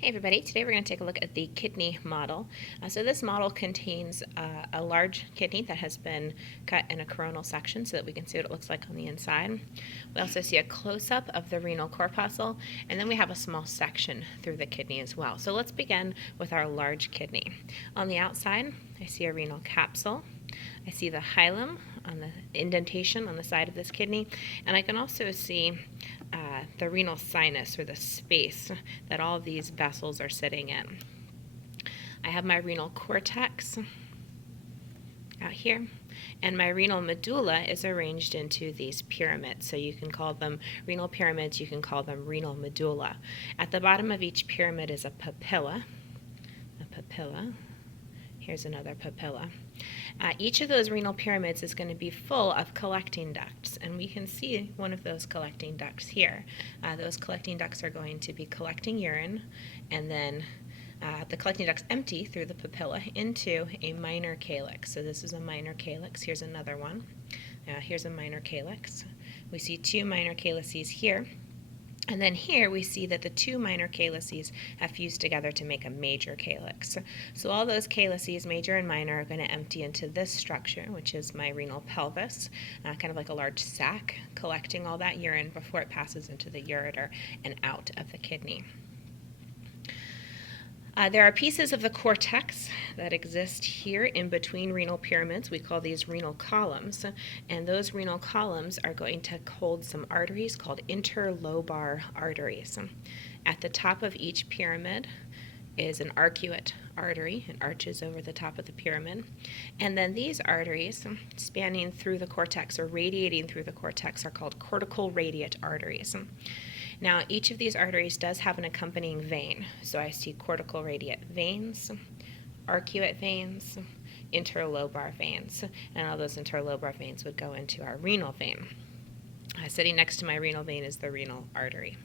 Hey everybody, today we're going to take a look at the kidney model. So this model contains a large kidney that has been cut in a coronal section so that we can see what it looks like on the inside. We also see a close-up of the renal corpuscle, and then we have a small section through the kidney as well. So let's begin with our large kidney. On the outside, I see a renal capsule. I see the hilum on the indentation on the side of this kidney, and I can also see the renal sinus, or the space that all of these vessels are sitting in. I have my renal cortex out here, and my renal medulla is arranged into these pyramids. So you can call them renal pyramids, you can call them renal medulla. At the bottom of each pyramid is a papilla. Here's another papilla. Each of those renal pyramids is going to be full of collecting ducts, and we can see one of those collecting ducts here. Those collecting ducts are going to be collecting urine, and then the collecting ducts empty through the papilla into a minor calyx. So this is a minor calyx. Here's another one. Here's a minor calyx. We see two minor calyces here. And then here we see that the two minor calyces have fused together to make a major calyx. So all those calyces, major and minor, are going to empty into this structure, which is my renal pelvis, kind of like a large sac, collecting all that urine before it passes into the ureter and out of the kidney. There are pieces of the cortex that exist here in between renal pyramids. We call these renal columns, and those renal columns are going to hold some arteries called interlobar arteries. At the top of each pyramid is an arcuate artery. It arches over the top of the pyramid. And then these arteries spanning through the cortex or radiating through the cortex are called cortical radiate arteries. Now, each of these arteries does have an accompanying vein. So I see cortical radiate veins, arcuate veins, interlobar veins, and all those interlobar veins would go into our renal vein. Sitting next to my renal vein is the renal artery.